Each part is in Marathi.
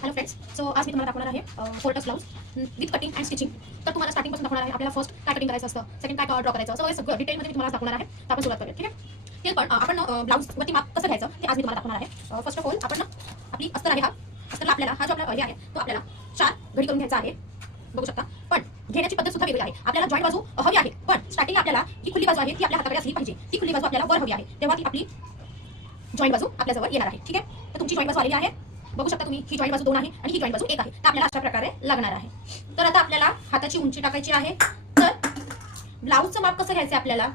हॅलो फ्रेंड्स, सो आज मी तुम्हाला दाखवणार आहे फोल्टस blouse with cutting and stitching. तर तुम्हाला स्टार्टिंगपासून दाखवणार आहे आपल्याला फर्स्ट काय कटिंग करायचं असतं, सेकंड काय ड्रॉ करायचं असं सगळं डिटेलमध्ये मी तुम्हाला दाखवणार आहे. तर आपण सुरुवात करूया. ठीक आहे. ते पण आपण ब्लाउजवरती माप कसं घ्यायचं ते आज मी तुम्हाला दाखवणार आहे. फर्स्ट ऑफ ऑल आपण आपली अस्तर आहे, हा अस्तरला आपल्याला हा जो आपला हे आहे तो आपल्याला 4 घडी करून घ्यायचा आहे. बघू शकता. पण घेण्याची पद्धत सुद्धा वेगळी आहे. आपल्याला जॉईंट बाजू हवी आहे, पण स्टार्टिंग आपल्याला ही खुली बाजू आहे ती आपल्या हाताकडे असली पाहिजे. ती खुली बाजू आपल्याला वर हवी आहे, तेव्हा ती आपली जॉईंट बाजू आपल्याजवळ येणार आहे. ठीक आहे. तर तुमची जॉईंट बाजू आलेली आहे. बघू शकता तुम्ही, ही जॉईंट बाजू 2 आहे आणि ही जॉईंट बाजू 1 आहे. तर आपल्याला अशा प्रकारे लागणार आहे. तर आता आपल्याला हाताची उंची टाकायची आहे. तर ब्लाउजचं माप कसं घ्यायचं आपल्याला,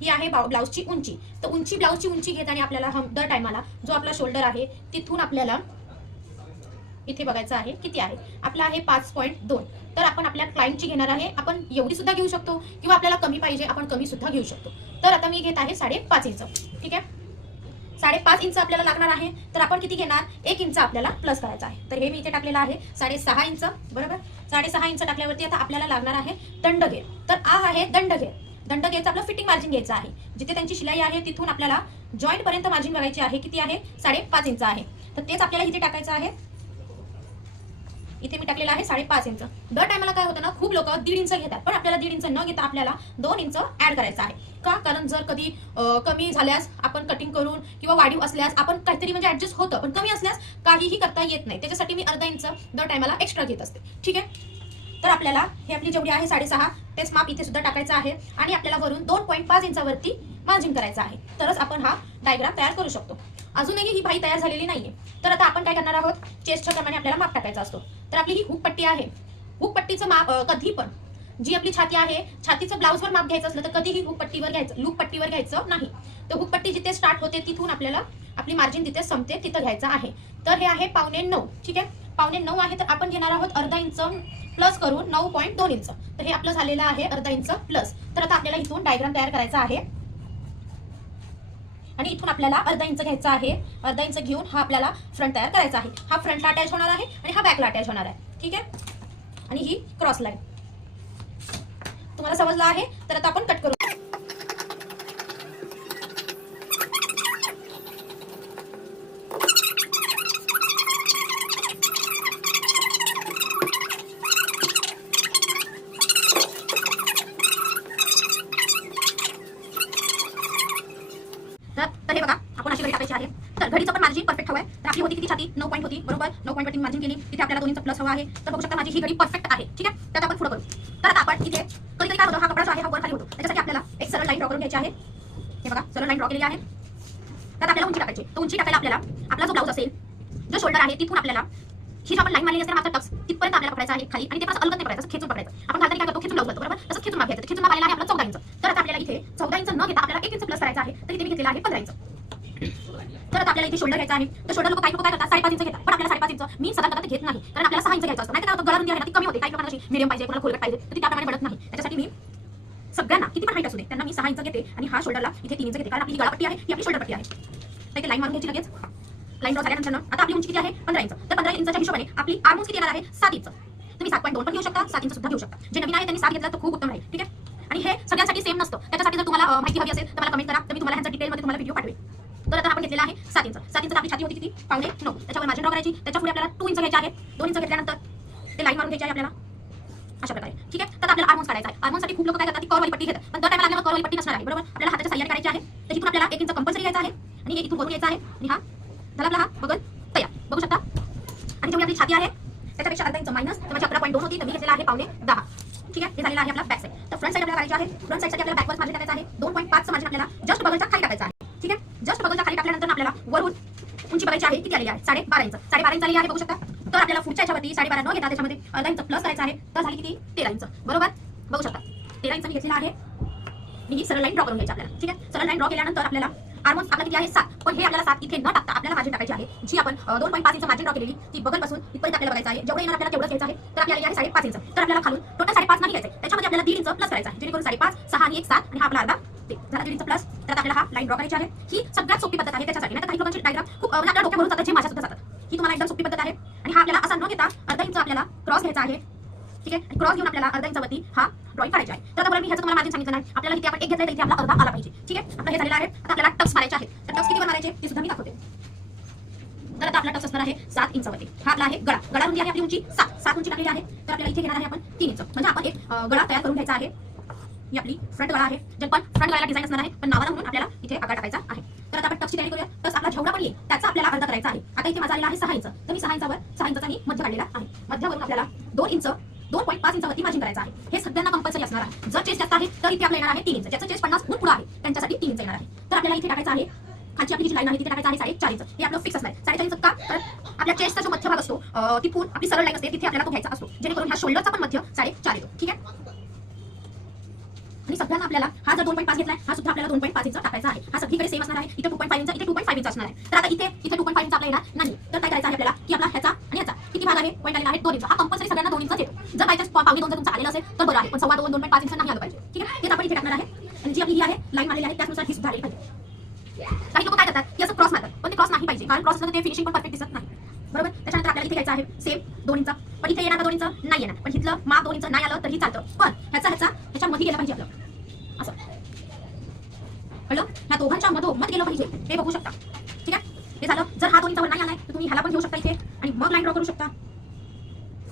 ही आहे ब्लाउजची उंची. तर ब्लाउजची उंची घेताना आपल्याला दर टायमाला जो आपला शोल्डर आहे तिथून आपल्याला इथे बघायचं आहे किती आहे. आपला आहे 5.2. तर आपण आपल्या क्लायंटची घेणार आहे. आपण एवढी सुद्धा घेऊ शकतो किंवा आपल्याला कमी पाहिजे आपण कमी सुद्धा घेऊ शकतो. तर आता मी घेत आहे 5.5 इंच. ठीक आहे. 5.5 इंच आपल्याला लागणार आहे. तर आपण किती घेणार, 1 इंच आपल्याला प्लस करायचा आहे. तर हे मी इथे टाकलेलं आहे 6.5 इंच. बरोबर. 6.5 इंच टाकल्यावरती आता आपल्याला लागणार आहे दंडघेर. तर आहे दंडघेर. दंडघेरचं आपलं फिटिंग मार्जिन घ्यायचं आहे. जिथे त्यांची शिलाई आहे तिथून आपल्याला जॉईंट पर्यंत मार्जिन बघायची आहे. किती आहे, 5.5 इंच आहे. तर तेच आपल्याला इथे टाकायचं आहे. इथे मी टाकलेलं आहे 5.5 इंच. दर टायमाला काय होतं ना, खूप लोक 1.5 इंच घेतात, पण आपल्याला 1.5 इंच न घेता आपल्याला 2 इंच ऍड करायचं आहे. का, कारण जर कधी कमी झाल्यास आपण कटिंग करून किंवा वाढीव असल्यास आपण काहीतरी म्हणजे ऍडजस्ट होतं, पण कमी असल्यास काहीही करता येत नाही. त्याच्यासाठी मी अर्धा इंच दर टायमाला एक्स्ट्रा घेत असते. ठीक आहे. तर आपल्याला हे आपली जेवढी आहे 6.5 तेच माप इथे सुद्धा टाकायचं आहे आणि आपल्याला वरून 2.5 इंचावरती मार्जिन करायचं आहे. तरच आपण हा डायग्राम तयार करू शकतो. अजूनही ही बाही तयार झालेली नाहीये. तर आता आपण काय करणार आहोत, चेस्टच्या प्रमाणे आपल्याला माप टाकायचा असतो. तर आपली ही हुक पट्टी आहे. हुक पट्टीचं माप कधी पण जी आपली छाती आहे, छातीचं ब्लाउजवर माप घ्यायचं असलं तर कधीही हुक पट्टीवर घ्यायचं, लूप पट्टीवर घ्यायचं नाही. तर हुक पट्टी जिथे स्टार्ट होते तिथून आपल्याला आपली मार्जिन जिथे संपते तिथं घ्यायचं आहे. तर हे आहे 9.25. ठीक आहे. 9.25 आहे. तर आपण घेणार आहोत अर्धा इंच प्लस करून 9.2 इंच. तर हे आपलं झालेलं आहे अर्धा इंच प्लस. तर आता आपल्याला इथून डायग्राम तयार करायचा आहे आणि इथून आपल्याला अर्धा इंच घ्यायचा आहे. अर्धा इंच घेऊन हा आपल्याला फ्रंट तयार करायचा आहे. हा फ्रंटला अटॅच होणार आहे आणि हा बॅकला अटॅच होणार आहे. ठीक आहे. आणि ही क्रॉस लाईन तुम्हाला समजलं आहे. तर आता आपण कट करू. तर हे बघा, आपण अशी घडी टाकायची आहे. तर घडीचं पण मार्जिन परफेक्ट हवं आहे. तर आपली होती किती छाती, 9 पॉईंट होती. बरोबर. 9 पॉईंट मार्जिन केली. तिथे आपल्याला 2 इंच प्लस हवा आहे. तर बघू शकता माझी ही घडी परफेक्ट आहे. ठीक आहे. तर आपण पुढे करू. तर आता आपण इथे कधी कधी काय होतं, हा कपडा जो आहे हा वर खाली होतो. त्याच्यासाठी आपल्याला एक सरळ लाईन ड्रॉ करून घ्यायची आहे. हे बघा, सरळ लाईन ड्रॉ केलेली आहे. तर आपल्याला उंची टाकायची. तर उंची टाकायला आपल्याला आपला जो ब्लाउज असेल, जो शोल्डर आहे तिथून आपल्याला ही जो आपण लाईन मारलेली असते मागचा टक्स तिथपर्यंत आपल्याला पकडायचा आहे खाली आणि ते पण अलगद नाही पकडायचं, खेचून पकडायचं. आपण घालताना काय करतो, खेचून ब्लाउज घालतो. बरोबर. तसंच खेचून माप घ्यायचं. खेचून माप आलेला आहे आपला 14 इंच. तर आता आपल्याला इथे 14 इंच न घेता आपल्याला 1 इंच प्लस करायचा आहे. तर इथे मी घेतलेला आहे 15 इंच. तर आता आपल्याला इथे शोल्डर घ्यायचा आहे. तर शोल्डर लोक काय करतात, 5.5 इंच घेतात, पण आपल्याला 5.5 इंच मी सगळ्यात कधी घेत नाही, कारण आपल्याला 6 इंच घ्यायचं असतं. नाही तर गळा रुंदी आहे ना ती कमी होते. काही लोकांना मीडियम पाहिजे, कोणाला खोलगट पाहिजे, तर ती त्याप्रमाणे बनत नाही. त्याच्यासाठी मी सगळ्यांना किती पण हाईट असू दे त्यांना मी 6 इंच घेते आणि हा शोल्डरला इथे 3 इंच घेते, कारण आपली गळापट्टी आहे ही आपली शोल्डर पट्टी आहे. तर इथे लाईन मारून घ्यायची लगेच. लाईन ड्रॉ झाल्यानंतर आता आपली उंची किती आहे, 15 इंच. तर 15 इंचच्या हिशोबाने आपली आर्मोन्स किती येणार आहे, 7 इंच. तुम्ही 7.2 पण घेऊ शकता, 7 इंच सुद्धा घेऊ शकता. जे नवीन आहे त्यांनी 7 घेतला तर खूप उत्तम राहील. ठीक आहे. आणि हे सगळ्यांसाठी सेम नसतं. त्याच्यासाठी जर तुम्हाला माहिती हवी असेल तर मला कमेंट करा, तर मी तुम्हाला ह्याचा डिटेलमध्ये तुम्हाला व्हिडिओ पाठवेल. तर आता आपण घेतलेला आहे 7 इंच. 7 इंच आपली छाती होती किती, 9.25. त्याच्यावर मार्जिन ड्रॉ करायची. त्याच्या पुढे आपल्याला 2 इंच घ्यायचे आहे. 2 इंच घेतल्यानंतर ते लाईन मारून घ्यायची आहे आपल्याला अशा प्रकारे. ठीक आहे. तर आपल्याला आर्मोन्स काढायचा आहे. आर्मोन्ससाठी खूप लोक काय करतात, ती कर्ववाली पट्टी घेतात, पण दर टायमाला आपल्याला कर्ववाली पट्टी नसणार आहे. बरोबर. आपल्याला हाताच्या साह्याने काढायची आहे. तर इथून आपल्याला 1 इंच कंपल्सरी घ्यायचा आहे आणि इथून वरून घ्यायचा आहे आणि हा झाला आपला हा बगल तयार. बघू शकता. आणि जेवढी आपली छाती आहे त्याच्यापेक्षा अर्धा इंच मायनस, तर माझी 11.2 होती, तर मी घेतलेला आहे 9.10. ठीक आहे. हे झालेला आहे आपला बॅक साईड. तर फ्रंट साईड आपल्याला करायची आहे. फ्रंट साईडसाठी आपल्याला बॅकवर्ड मार्जिन टाकायचं आहे. 2.5 चं मार्जिन आपल्याला जस्ट बगलच्या खाली टाकायचं आहे. ठीक आहे. जस्ट बगलच्या खाली टाकल्यानंतर आपल्याला वरून उंची बघायची आहे किती आलेली आहे, 12.5 इंच. 12.5 इंच आलेली आहे. बघू शकता. तर आपल्याला पुढच्या याच्यावरती 12.5 न घेता त्याच्यामध्ये अर्धा इंच प्लस करायचा आहे. तर झाली किती, 13 इंच. बरोबर. बघू शकता 13 इंच मी घेतलेला आहे. ही सरळ लाईन ड्रॉ करून घ्यायची आपल्याला. ठीक आहे. सरळ लाईन ड्रॉ केल्यानंतर आपल्याला आर्मोन्स आपला किती आहे 7, पण हे आपल्याला 7 इथे न टाकता आपल्याला मार्जिन टाकायची आहे. जी आपण 2.5 इंच मार्जिन ड्रॉ केलेली ती बगलपासून इथपर्यंत आपल्याला बघायचं आहे. जेवढं येणार आपल्याला तेवढंच घ्यायचं आहे. तर आपल्याला आहे 5.5 इंच. तर आपल्याला खालून टोटल 5.5 नाही घ्यायचं आहे. त्याच्यामध्ये आपल्याला 1.5 इंच प्लस करायचा आहे, जेणेकरून 5.5, 6 आणि 1 7 आणि हा आपला अर्धा ते झाला 1.5 इंच प्लस. तर आपल्याला हा लाईन ड्रॉ करायची आहे. ही सगळ्यात सोपी पद्धत आहे त्याच्यासाठी. नाही तर काही लोकांची डायग्राम खूप म्हणजे आपल्या डोक्यावरून जातात, जे माझ्या सुद्धा जातात. ही तुम्हाला एकदम सोपी पद्धत आहे आणि हा आपल्याला असा न घेता अर्धा इंच आपल्याला क्रॉस घ्यायचा आहे. ठीक आहे. क्रॉस घेऊन आपल्याला अर्धा इंचावरती हा ड्रॉइंग करायची आहे. तर आता मी ह्याचं तुम्हाला मार्जिन सांगितलं नाही. आपल्याला इथे आपण 1 घेतलं तर इथे आपला अर्धा आला पाहिजे. ठीक आहे. आपलं हे झालेलं आहे. आता आपल्याला टक्स मारायचे आहेत. तर टक्स किती वर मारायचे ते सुद्धा मी दाखवते. तर आता आपला टक्स असणार आहे 7 इंचावरती. हा आपला आहे गळा. गळा रुंदी आहे आपली उंची 7 उंची टाकलेली आहे. तर आपल्याला इथे घेणार आहे आपण 3 इंच. म्हणजे आपण एक गळा तयार करून घ्यायचा आहे. ही आपली फ्रंट गळा आहे. जे पण फ्रंट गळ्याला डिझाइन असणार आहे, पण नावाला म्हणून आपल्याला इथे आकार टाकायचा आहे. तर आता आपण टक्सची तयारी करूया. टक्स आपला जेवढा पण येईल त्याचा आपल्याला अर्धा करायचा आहे. आता इथे माझा आलेला आहे 6 इंच. तर मी 6 इंचावर 6 इंचाचा मी मध्य काढलेला आहे. मध्यावरून आपल्याला 2 इंच 2.5 इंचावरती मार्जिन करायचं आहे. हे सगळ्यांना कंपल्सरी असणार आहे. जर चेस्ट जास्त आहे तर इथे आपल्याला येणार आहे 3 इंच. ज्याचं चेस्ट 50 फूट पुढे आहे त्यांच्यासाठी 3 इंच येणार आहे. तर आपल्याला इथे टाकायचं आहे, खालची आपली जी लाईन आहे तिथे टाकायचं आहे 4.5 इंच. हे आपलं फिक्स असणार आहे. 4.5 इंच का? तर आपल्या चेस्टचा जो मध्य भाग असतो तिथून आपली सरळ लाईन असते तिथे आपल्याला तो घ्यायचा असतो, जेणेकरून ह्या शोल्डरचा पण मध्य 4.5 येतो. ठीक आहे. आणि सगळ्यांना आपल्याला हा जर 2.5 घेतलाय, हा सुद्धा आपल्याला 2.5 इंच टाकायचा आहे. हा सगळीकडे सेम असणार आहे. इथे 2.5 इंच, इथे 2.5 इंच असणार आहे. तर आता इथे 2.5 इंच आपला येणार नाही. तर काय करायचं आहे आपल्याला, की आपला ह्याचा आणि ह्याचा किती भाग आहे, पॉईंट आलेला आहे 2 इंच. हा कंपल्सरी सगळ्यांना 2 इंच येतो. जर बाय चान्स पावणे 2 जर तुमचा आलेला असेल तर बरं आहे, पण 2.25 2.5 इंच नाही आलं पाहिजे. ठीक आहे. तेच आपण इथे टाकणार आहे. आणि जी आपली ही आहे लाईन आलेली आहे त्यानुसार ही सुद्धा आलेली पाहिजे. काही लोक काय करतात की असं क्रॉस मारतात, पण ते क्रॉस नाही पाहिजे, कारण क्रॉस असलं तर ते फिनिशिंग पण परफेक्ट दिसत नाही. बरोबर. त्याच्यानंतर आपल्याला इथे घ्यायचं आहे सेम 2 इंच. पण इथे येणार 2 इंच नाही येणार, पण इथलं माप 2 इंच नाही आलं तरी चालतं, पण ह्याच्यामध्ये गेलं पाहिजे आपलं असं. कळलं? ह्या दोघांच्या मधोमध गेलं पाहिजे, हे बघू शकता. ठीक आहे. हे झालं. जर हा 2 इंचावर नाही आलाय तर तुम्ही ह्याला पण घेऊ शकता इथे आणि मग लाईन ड्रॉ करू शकता.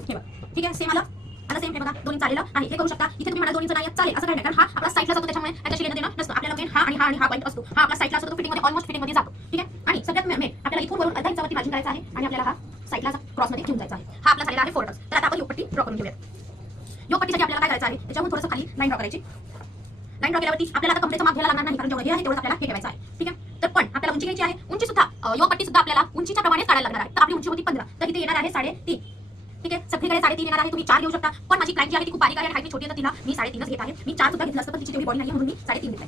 हे बघा. ठीक आहे. सेम आलं सेम. हे बघा 2 इंच आलेलं आहे. हे करू शकता. इथे तुम्ही मला 2 इंच नाही चालेल असं काही नाही, कारण हा आपला साईडला जातो त्याच्यामुळे त्याच्याशी लेणं देणं नसतं. आपल्याला मेन हा आणि हा पॉईंट असतो. हा आपला साईडला असतो, तो फिटिंगमध्ये ऑलमोस्ट फिटिंगमध्ये जातो. ठीक आहे. आणि सगळ्यात मेन आपल्याला इथून वरून अर्धा इंचावरती मार्जिन करायचं आहे आणि आपल्याला हा साईडला क्रॉसमध्ये घेऊन जायचा आहे. हा आपला झालेला आहे 4 टक्स. तर आता आपण योगपट्टी ड्रॉ करून घेऊया. योगपट्टीसाठी आपल्याला काय करायचं आहे, त्याच्याहून थोडंसं खाली लाईन ड्रॉ करायची. लाईन ड्रॉ केल्यावरती आपल्याला आता कमरेचं माप घ्यायला लागणार नाही, कारण जेवढं हे आहे तेवढं आपल्याला हे ठेवायचं आहे. ठीक आहे. तर पण आपल्याला उंची घ्यायची आहे. उंची सुद्धा योगपट्टी सुद्धा आपल्याला उंचीच्या प्रमाणे काढायला लागणार आहे. तर आपली उंची होती 15, तर इथे येणार आहे 3.5. ठीक आहे. सगळीकडे 3.5 येणार आहे. तुम्ही 4 घेऊ शकता, पण माझी क्लायंट जी आहे ती खूप बारीक आहे आणि हाईट छोटी आहे, तर तिला मी 3.5च घेत आहे. मी 4 सुद्धा घेतलं असतं, पण तिची तेवढी बॉडी नाही म्हणून मी 3.5 घेतलं.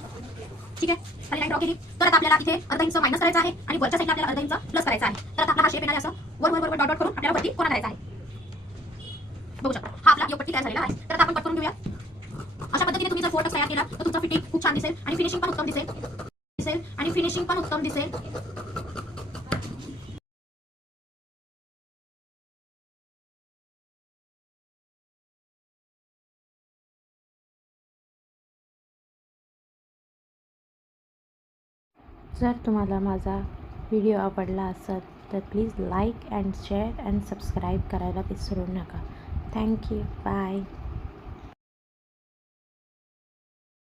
ठीक आहे. खाली लाईन ड्रॉ केली. तर आता आपल्याला इथे अर्धा इंच मायनस करायचा आहे आणि वरच्या साईडला आपल्याला अर्धा इंच प्लस करायचा आहे. तर आता आपला हा शेप येणार आहे असं वर वर वर डॉट डॉट करून आपल्याला वरती कोना करायचा आहे. बघू शकता. हा आपला योगपट्टी तयार झालेला आहे. तर आता आपण कट करून घेऊया. अशा पद्धतीने तुम्ही जर 4 टक्स तयार केला तर तुमचा फिटिंग खूप छान दिसेल आणि फिनिशिंग पण उत्तम दिसेल. जर तुम्हाला माझा व्हिडिओ आवडला असेल तर please like and share and subscribe करायला विसरू नका. थँक्यू. बाय.